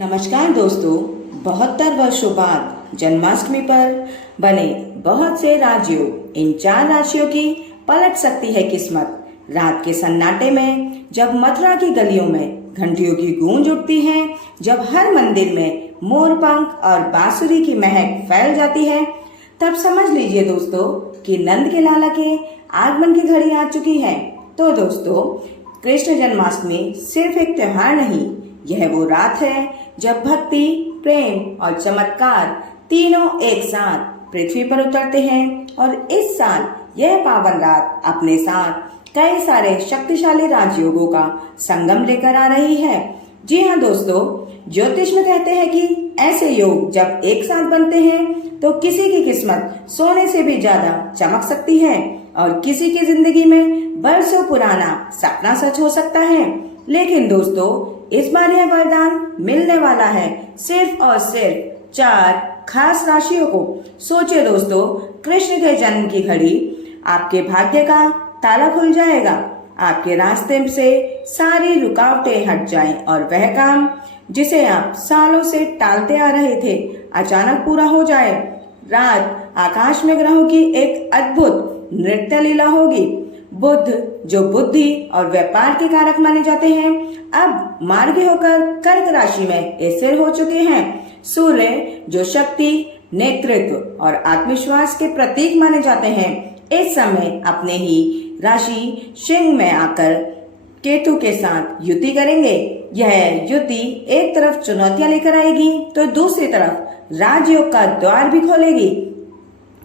नमस्कार दोस्तों, 72 वर्षों बाद जन्माष्टमी पर बने बहुत से राजयोग। इन 4 राशियों की पलट सकती है किस्मत। रात के सन्नाटे में जब मथुरा की गलियों में घंटियों की गूंज उठती है, जब हर मंदिर में मोर पंख और बांसुरी की महक फैल जाती है, तब समझ लीजिए दोस्तों कि नंद के लाला के आगमन की घड़ी आ चुकी है। तो दोस्तों, कृष्ण जन्माष्टमी सिर्फ एक त्योहार नहीं, यह वो रात है जब भक्ति, प्रेम और चमत्कार तीनों एक साथ पृथ्वी पर उतरते हैं। और इस साल यह पावन रात अपने साथ कई सारे शक्तिशाली राजयोगों का संगम लेकर आ रही है। जी हाँ दोस्तों, ज्योतिष में कहते हैं कि ऐसे योग जब एक साथ बनते हैं तो किसी की किस्मत सोने से भी ज्यादा चमक सकती है और किसी की जिंदगी में बरसों पुराना सपना सच हो सकता है। लेकिन दोस्तों, इस बार यह वरदान मिलने वाला है सिर्फ और सिर्फ 4 खास राशियों को। सोचिए दोस्तों, कृष्ण के जन्म की घड़ी आपके भाग्य का ताला खुल जाएगा, आपके रास्ते से सारी रुकावटें हट जाएं और वह काम जिसे आप सालों से टालते आ रहे थे अचानक पूरा हो जाए। रात आकाश में ग्रहों की एक अद्भुत नृत्य लीला होगी। बुध, जो बुद्धि और व्यापार के कारक माने जाते हैं, अब मार्गी होकर कर्क राशि में स्थिर हो चुके हैं। सूर्य, जो शक्ति, नेतृत्व और आत्मविश्वास के प्रतीक माने जाते हैं, इस समय अपने ही राशि सिंह में आकर केतु के साथ युति करेंगे। यह युति एक तरफ चुनौतियां लेकर आएगी तो दूसरी तरफ राजयोग का द्वार भी खोलेगी।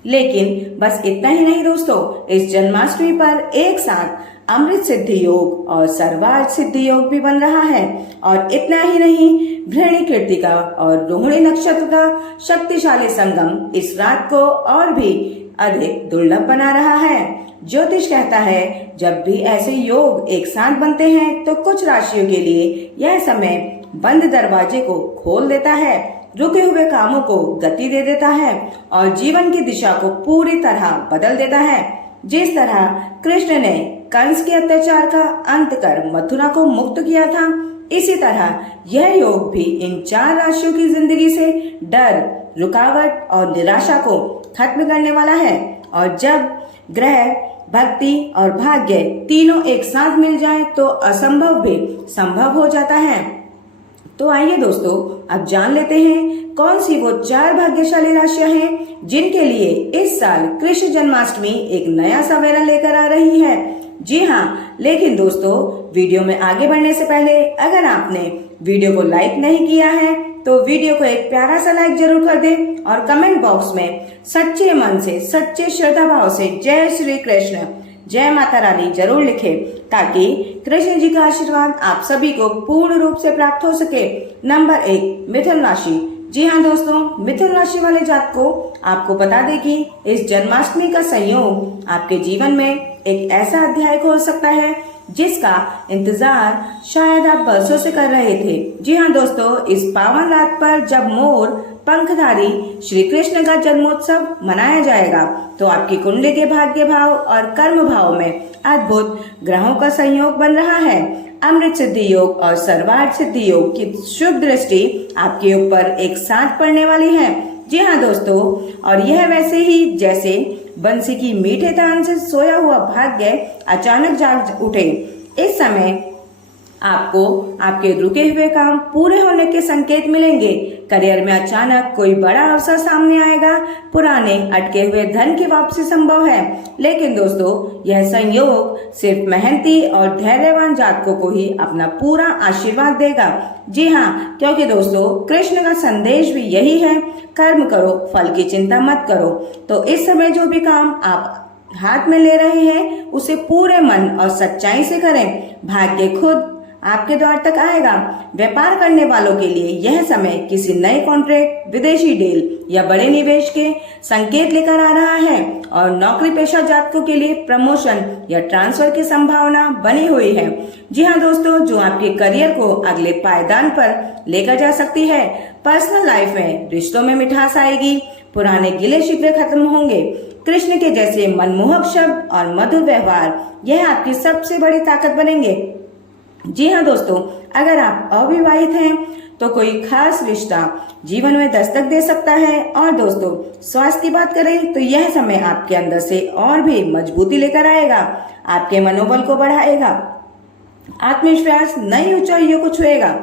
लेकिन बस इतना ही नहीं दोस्तों, इस जन्माष्टमी पर एक साथ अमृत सिद्धि योग और सर्वार्थ सिद्धि योग भी बन रहा है। और इतना ही नहीं, भृणी कृत्तिका और रोहिणी नक्षत्र का शक्तिशाली संगम इस रात को और भी अधिक दुर्लभ बना रहा है। ज्योतिष कहता है, जब भी ऐसे योग एक साथ बनते हैं तो कुछ राशियों के लिए यह समय बंद दरवाजे को खोल देता है, रुके हुए कामों को गति दे देता है और जीवन की दिशा को पूरी तरह बदल देता है। जिस तरह कृष्ण ने कंस के अत्याचार का अंत कर मथुरा को मुक्त किया था, इसी तरह यह योग भी इन 4 राशियों की जिंदगी से डर, रुकावट और निराशा को खत्म करने वाला है। और जब ग्रह, भक्ति और भाग्य तीनों एक साथ मिल जाएं तो असंभव भी संभव हो जाता है। तो आइए दोस्तों, अब जान लेते हैं कौन सी वो 4 भाग्यशाली राशियां हैं जिनके लिए इस साल कृष्ण जन्माष्टमी एक नया सवेरा लेकर आ रही है। जी हाँ, लेकिन दोस्तों, वीडियो में आगे बढ़ने से पहले अगर आपने वीडियो को लाइक नहीं किया है तो वीडियो को एक प्यारा सा लाइक जरूर कर दें और कमेंट बॉक्स में सच्चे मन से, सच्चे श्रद्धा भाव से जय श्री कृष्ण, जय माता रानी जरूर लिखें, ताकि कृष्ण जी का आशीर्वाद आप सभी को पूर्ण रूप से प्राप्त हो सके। नंबर 1, मिथुन राशि। जी हाँ दोस्तों, मिथुन राशि वाले जातक को आपको बता दें कि इस जन्माष्टमी का संयोग आपके जीवन में एक ऐसा अध्याय हो सकता है जिसका इंतजार शायद आप बरसों से कर रहे थे। जी हाँ दोस्तों, इस पावन रात पर जब मोर पंखधारी श्री कृष्ण का जन्मोत्सव मनाया जाएगा तो आपकी कुंडली के भाग्य भाव और कर्म भाव में अद्भुत ग्रहों का संयोग बन रहा है। अमृत सिद्धि योग और सर्वार्थ सिद्धि योग की शुभ दृष्टि आपके ऊपर एक साथ पड़ने वाली है। जी हाँ दोस्तों, और यह वैसे ही जैसे बंसी की मीठे तान से सोया हुआ भाग्य अचानक जाग उठे। इस समय आपको आपके रुके हुए काम पूरे होने के संकेत मिलेंगे। करियर में अचानक कोई बड़ा अवसर सामने आएगा। पुराने अटके हुए धन की वापसी संभव है। लेकिन दोस्तों, यह संयोग सिर्फ मेहनती और धैर्यवान जातकों को ही अपना पूरा आशीर्वाद देगा। जी हाँ, क्योंकि दोस्तों, कृष्ण का संदेश भी यही है, कर्म करो, फल की चिंता मत करो। तो इस समय जो भी काम आप हाथ में ले रहे हैं उसे पूरे मन और सच्चाई से करें, भाग्य खुद आपके द्वार तक आएगा। व्यापार करने वालों के लिए यह समय किसी नए कॉन्ट्रैक्ट, विदेशी डील या बड़े निवेश के संकेत लेकर आ रहा है। और नौकरी पेशा जातकों के लिए प्रमोशन या ट्रांसफर की संभावना बनी हुई है। जी हाँ दोस्तों, जो आपके करियर को अगले पायदान पर लेकर जा सकती है। पर्सनल लाइफ में रिश्तों में मिठास आएगी, पुराने गिले शिकवे खत्म होंगे। कृष्ण के जैसे मनमोहक शब्द और मधुर व्यवहार यह आपकी सबसे बड़ी ताकत बनेंगे। जी हाँ दोस्तों, अगर आप अविवाहित हैं तो कोई खास रिश्ता जीवन में दस्तक दे सकता है। और दोस्तों, स्वास्थ्य की बात करें तो यह समय आपके अंदर से और भी मजबूती लेकर आएगा, आपके मनोबल को बढ़ाएगा, आत्मविश्वास नई ऊंचाइयों को छुएगा।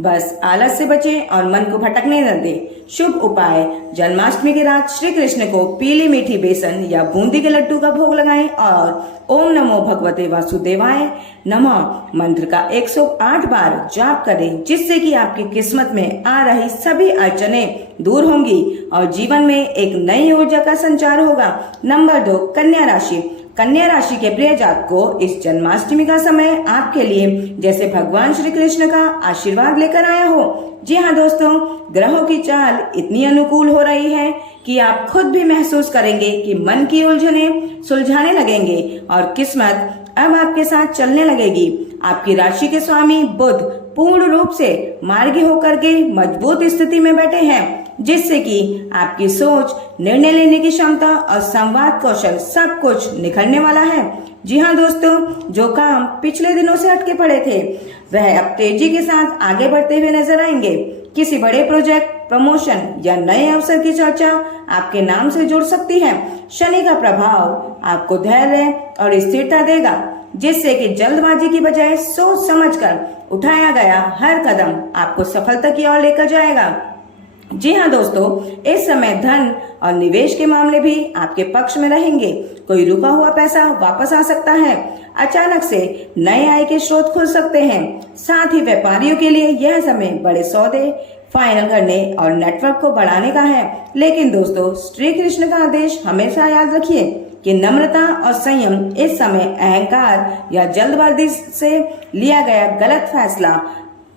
बस आलस से बचें और मन को भटकने न दें। शुभ उपाय, जन्माष्टमी की रात श्री कृष्ण को पीली मीठी बेसन या बूंदी के लड्डू का भोग लगाएं और ओम नमो भगवते वासुदेवाय नमः मंत्र का 108 बार जाप करें, जिससे कि आपकी किस्मत में आ रही सभी अड़चनें दूर होंगी और जीवन में एक नई ऊर्जा का संचार होगा। नंबर 2, कन्या राशि। कन्या राशि के प्रिय जात को इस जन्माष्टमी का समय आपके लिए जैसे भगवान श्री कृष्ण का आशीर्वाद लेकर आया हो। जी हाँ दोस्तों, ग्रहों की चाल इतनी अनुकूल हो रही है कि आप खुद भी महसूस करेंगे कि मन की उलझने सुलझाने लगेंगे और किस्मत अब आपके साथ चलने लगेगी। आपकी राशि के स्वामी बुध पूर्ण रूप से मार्गी होकर के मजबूत स्थिति में बैठे हैं, जिससे कि आपकी सोच, निर्णय लेने की क्षमता और संवाद कौशल सब कुछ निखरने वाला है। जी हाँ दोस्तों, जो काम पिछले दिनों से अटके पड़े थे वह अब तेजी के साथ आगे बढ़ते हुए नजर आएंगे। किसी बड़े प्रोजेक्ट, प्रमोशन या नए अवसर की चर्चा आपके नाम से जुड़ सकती है। शनि का प्रभाव आपको धैर्य और स्थिरता देगा, जिससे कि जल्दबाजी की बजाय सोच समझकर उठाया गया हर कदम आपको सफलता की ओर लेकर जाएगा। जी हाँ दोस्तों, इस समय धन और निवेश के मामले भी आपके पक्ष में रहेंगे। कोई रुका हुआ पैसा वापस आ सकता है। अचानक से नए आय के स्रोत खुल सकते हैं। साथ ही व्यापारियों के लिए यह समय बड़े सौदे फाइनल करने और नेटवर्क को बढ़ाने का है। लेकिन दोस्तों, श्री कृष्ण का आदेश हमेशा याद रखिए कि नम्रता और संयम इस समय अहंकार या जल्दबाजी से लिया गया गलत फैसला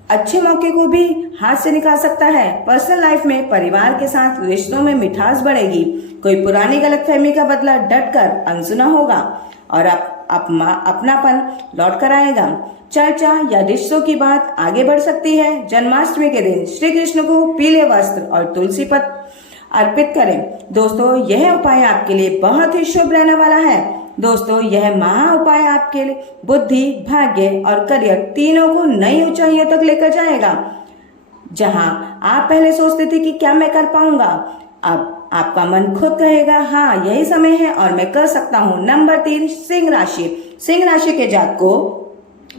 अच्छे मौके को भी हाथ से निकाल सकता है। पर्सनल लाइफ में परिवार के साथ रिश्तों में मिठास बढ़ेगी। कोई पुरानी गलतफहमी का बदला डटकर अनसुना होगा और अपनापन लौट कर आएगा। चर्चा या रिश्तों की बात आगे बढ़ सकती है। जन्माष्टमी के दिन श्री कृष्ण को पीले वस्त्र और तुलसी पत्र अर्पित करें। दोस्तों, यह उपाय आपके लिए बहुत ही शुभ रहने वाला है। दोस्तों, यह महा उपाय आपके लिए बुद्धि, भाग्य और करियर तीनों को नई ऊंचाइयों तक लेकर जाएगा। जहां आप पहले सोचते थे कि क्या मैं कर पाऊंगा, अब आपका मन खुद कहेगा हाँ यही समय है और मैं कर सकता हूँ। नंबर 3, सिंह राशि। सिंह राशि के जातक को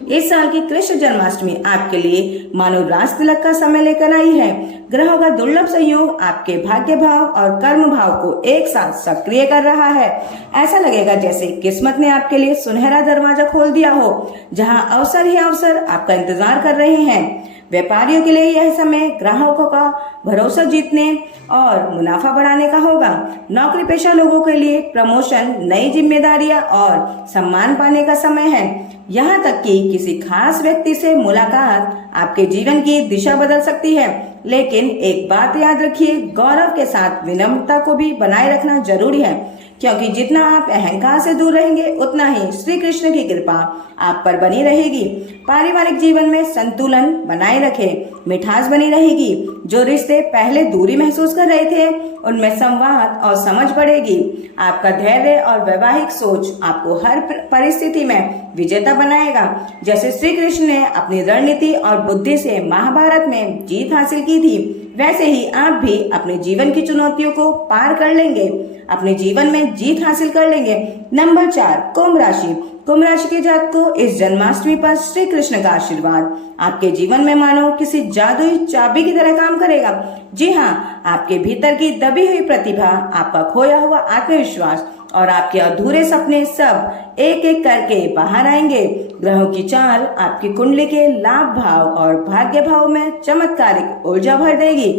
इस साल की कृष्ण जन्माष्टमी आपके लिए मानो राज तिलक का समय लेकर आई है। ग्रहों का दुर्लभ सहयोग आपके भाग्य भाव और कर्म भाव को एक साथ सक्रिय कर रहा है। ऐसा लगेगा जैसे किस्मत ने आपके लिए सुनहरा दरवाजा खोल दिया हो, जहां अवसर ही अवसर आपका इंतजार कर रहे हैं। व्यापारियों के लिए यह समय ग्राहकों का भरोसा जीतने और मुनाफा बढ़ाने का होगा। नौकरी पेशा लोगों के लिए प्रमोशन, नई जिम्मेदारियां और सम्मान पाने का समय है। यहाँ तक कि किसी खास व्यक्ति से मुलाकात आपके जीवन की दिशा बदल सकती है। लेकिन एक बात याद रखिए, गौरव के साथ विनम्रता को भी बनाए रखना जरूरी है, क्योंकि जितना आप अहंकार से दूर रहेंगे उतना ही श्री कृष्ण की कृपा आप पर बनी रहेगी। पारिवारिक जीवन में संतुलन बनाए रखें, मिठास बनी रहेगी। जो रिश्ते पहले दूरी महसूस कर रहे थे उनमें संवाद और समझ बढ़ेगी। आपका धैर्य और वैवाहिक सोच आपको हर परिस्थिति में विजेता बनाएगा। जैसे श्री कृष्ण ने अपनी रणनीति और बुद्धि से महाभारत में जीत हासिल की थी, वैसे ही आप भी अपने जीवन की चुनौतियों को पार कर लेंगे, अपने जीवन में जीत हासिल कर लेंगे। नंबर 4, कुंभ राशि। कुंभ राशि के जातक को इस जन्माष्टमी पर श्री कृष्ण का आशीर्वाद आपके जीवन में मानो किसी जादुई चाबी की तरह काम करेगा। जी हाँ, आपके भीतर की दबी हुई प्रतिभा, आपका खोया हुआ आत्मविश्वास और आपके अधूरे सपने सब एक एक करके बाहर आएंगे। ग्रहों की चाल आपकी कुंडली के लाभ भाव और भाग्य भाव में चमत्कारिक ऊर्जा भर देगी,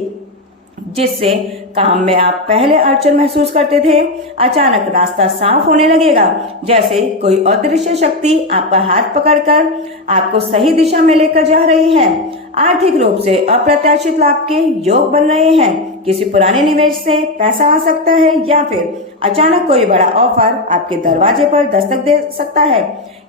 जिससे काम में आप पहले अड़चन महसूस करते थे, अचानक रास्ता साफ होने लगेगा। जैसे कोई अदृश्य शक्ति आपका हाथ पकड़कर आपको सही दिशा में लेकर जा रही है। आर्थिक रूप से अप्रत्याशित लाभ के योग बन रहे हैं। किसी पुराने निवेश से पैसा आ सकता है या फिर अचानक कोई बड़ा ऑफर आपके दरवाजे पर दस्तक दे सकता है।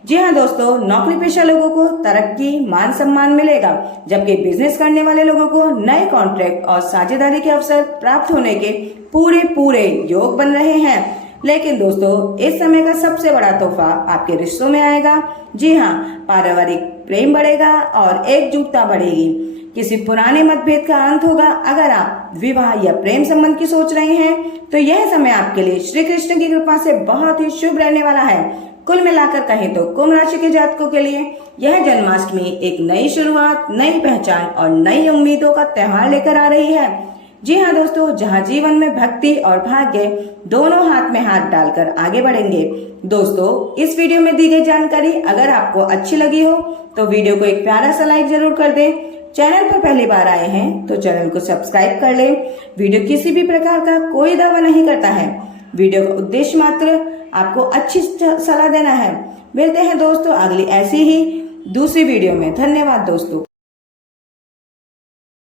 जी हाँ दोस्तों, नौकरी पेशा लोगों को तरक्की, मान सम्मान मिलेगा, जबकि बिजनेस करने वाले लोगों को नए कॉन्ट्रैक्ट और साझेदारी के अवसर प्राप्त होने के पूरे योग बन रहे हैं। लेकिन दोस्तों, इस समय का सबसे बड़ा तोहफा आपके रिश्तों में आएगा। जी हाँ, पारिवारिक प्रेम बढ़ेगा और एकजुटता बढ़ेगी। किसी पुराने मतभेद का अंत होगा। अगर आप विवाह या प्रेम संबंध की सोच रहे हैं तो यह समय आपके लिए श्री कृष्ण की कृपा से बहुत ही शुभ रहने वाला है। कुल मिलाकर कहें तो कुंभ राशि के जातकों के लिए यह जन्माष्टमी एक नई शुरुआत, नई पहचान और नई उम्मीदों का त्योहार लेकर आ रही है। जी हाँ दोस्तों, जहाँ जीवन में भक्ति और भाग्य दोनों हाथ में हाथ डालकर आगे बढ़ेंगे। दोस्तों, इस वीडियो में दी गई जानकारी अगर आपको अच्छी लगी हो तो वीडियो को एक प्यारा सा लाइक जरूर कर दें। चैनल पर पहली बार आए हैं तो चैनल को सब्सक्राइब कर लें। वीडियो किसी भी प्रकार का कोई दावा नहीं करता है। वीडियो का उद्देश्य मात्र आपको अच्छी सलाह देना है। मिलते हैं दोस्तों अगली ऐसी ही दूसरी वीडियो में। धन्यवाद दोस्तों।